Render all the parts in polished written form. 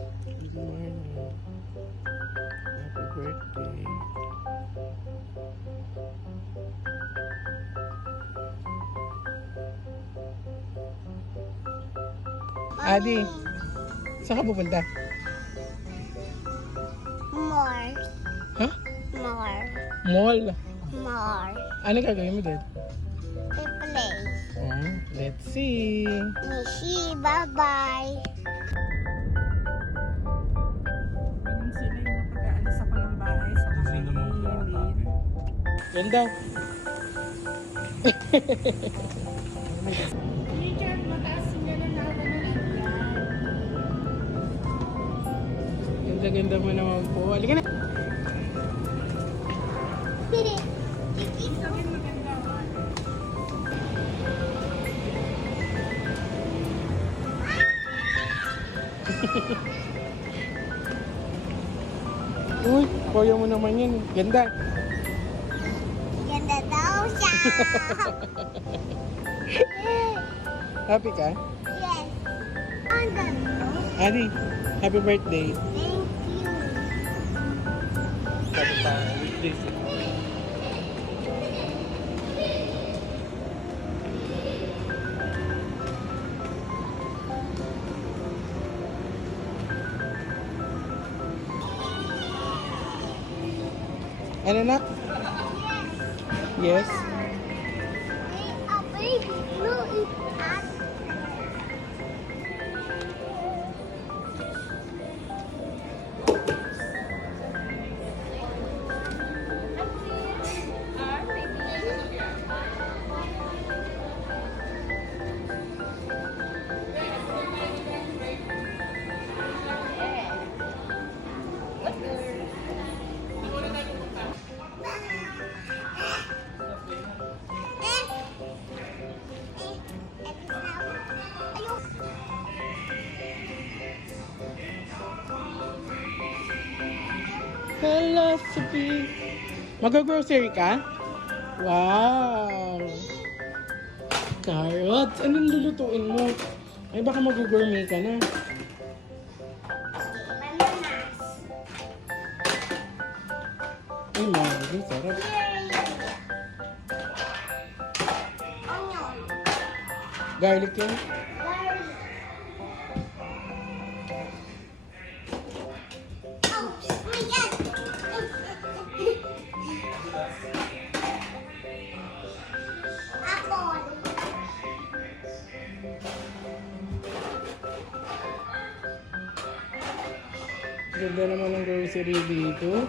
Good morning. Happy birthday. Adi, saan ka pupunta? More. Ha? More. Mall. More. Ano gagawin mo doon? We play. Let's see. Mishi, bye-bye. Ganun sila yung pag-aalis ako ng bahay sa kasabihin. Ganda. Richard, mataas nga na naman ng yan. Ganda-ganda mo naman po. Halika na. Sabihin maganda. Uy, kaya mo naman yun. Ganda. Ganda daw siya. Happy ka? Yes. Ang ganda. Adi, happy birthday. Thank you. Sabi pa, with this. Ano na? Yes. A baby blue is at Philosophy. Mag-grocery ka? Wow! Carrots. Anong lulutuin mo? Ay, baka mag-gourmet ka na. bananas. Ay, mango. Sarap. Onion. Garlic yun. Garlic. Oops, my God. Apple. Ganda naman ng grocery dito.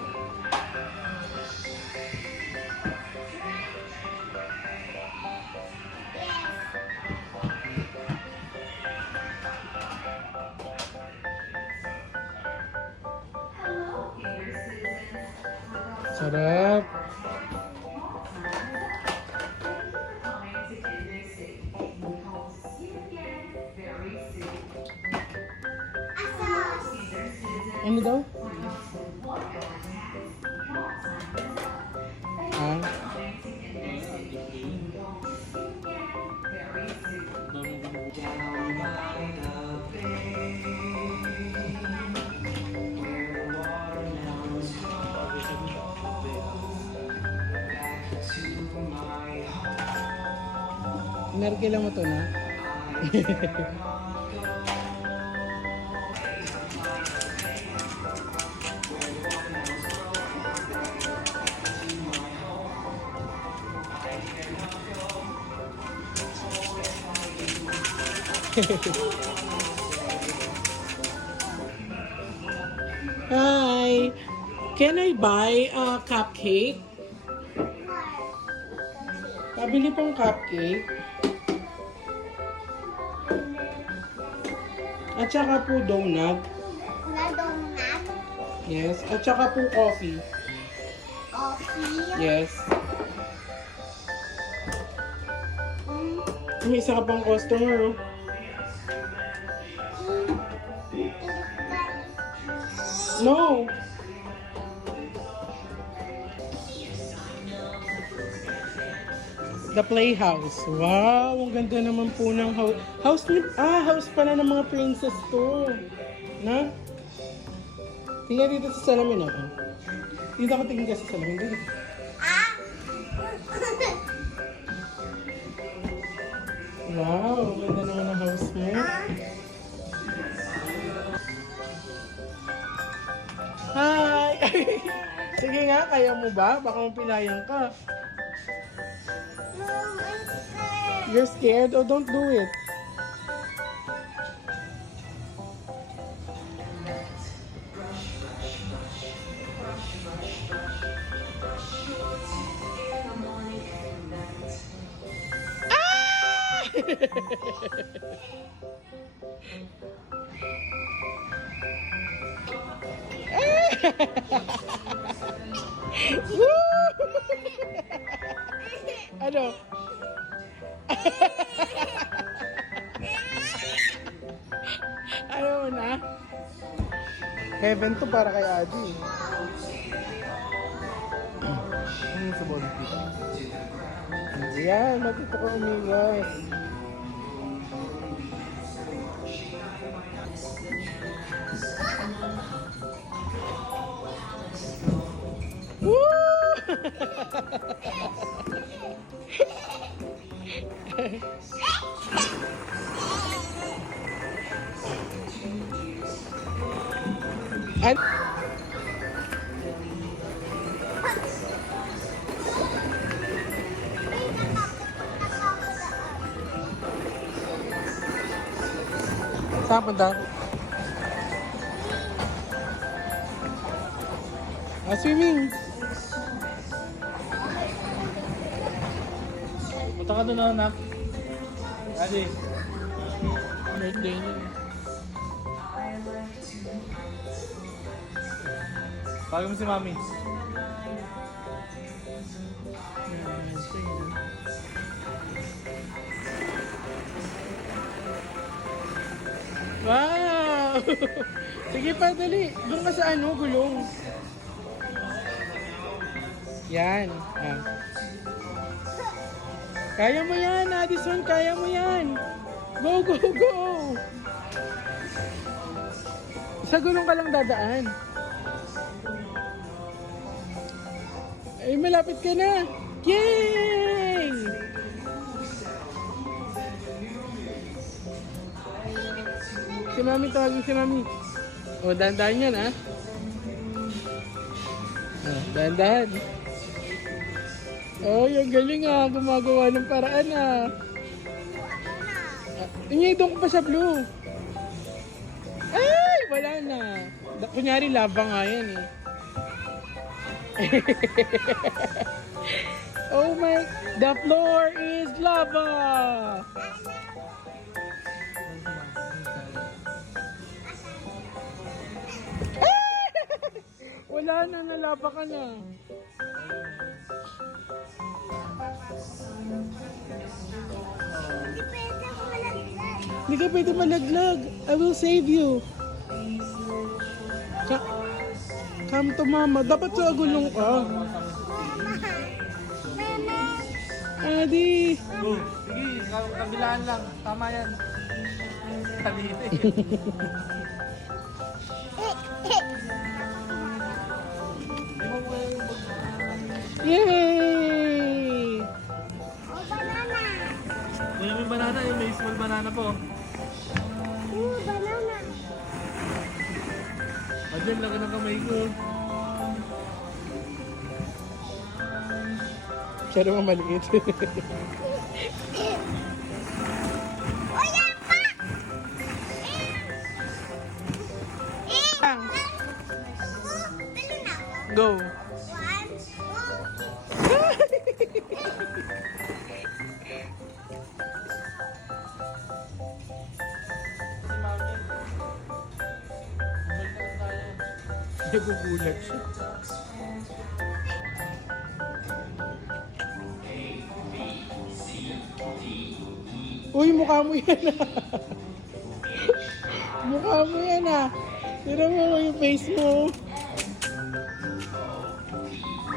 Sarap. Ano daw? Ha? Narkila mo to na? Hi! Can I buy a cupcake? Pabili pong cupcake. At saka po donut. Na donut. Yes. At saka po coffee. Coffee. Yes. May isa ka pang customer, oh. No! The Playhouse. Wow! Ang ganda naman po ng house. House pala ng mga princess to. Na? Tingnan dito sa salamin, oh. Dito ako tingin ka sa salamin. Dito. Ah! Wow, ganda naman ang house mo. Hi! Sige nga, kaya mo ba? Baka mapilayan ka. Mom, I'm scared. You're scared? Oh, don't do it. Woo! Ano? Ayaw mo na? Heaven to para kay Adi. Ano yung sa ball dito? Yan, matito ko umiwas. An Saan punta? Swimming. Punta ka doon, anak. Adi. Birthday niya. Tawagin mo si Mami. Wow! Sige pa, dali. Doon ka sa ano, gulong. Yan. Ah. Kaya mo yan, Addison. Kaya mo yan. Go, go, go! Sa gulong ka lang dadaan. Ay, malapit ka na. Yay! Si Mami, tawagin si Mami. O, dahan-dahan yan, ha? O, dahan-dahan. Oh, yung galing, ha? Gumagawa ng paraan, ha? Tingnan, doon ko pa sa blue. Ay, wala na. Kunyari, lava nga yan, eh. Oh my, the floor is lava. Wala na, nalapa ka na. Hindi pwede ako malaglag. Hindi ka pwede malaglag. I will save you. Come to mama. Dapat sa gulong ka. Mama. Adi. Go. Sige, kabilaan lang. Tama yan. Dito eh. Yay! Oh, banana. Kuya, may banana. May small banana po. Banana. Adyan, laki ng kamay ko. Siya naman maliit. Oh, yan pa! Bang! Dalo na ako. Go! 1, 2, 3. Nagugulat siya. Uy, mukha mo yan ah. Mukha mo yan ah. Tira mo yung face mo.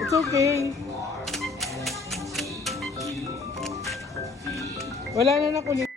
It's okay. Wala na nakulit.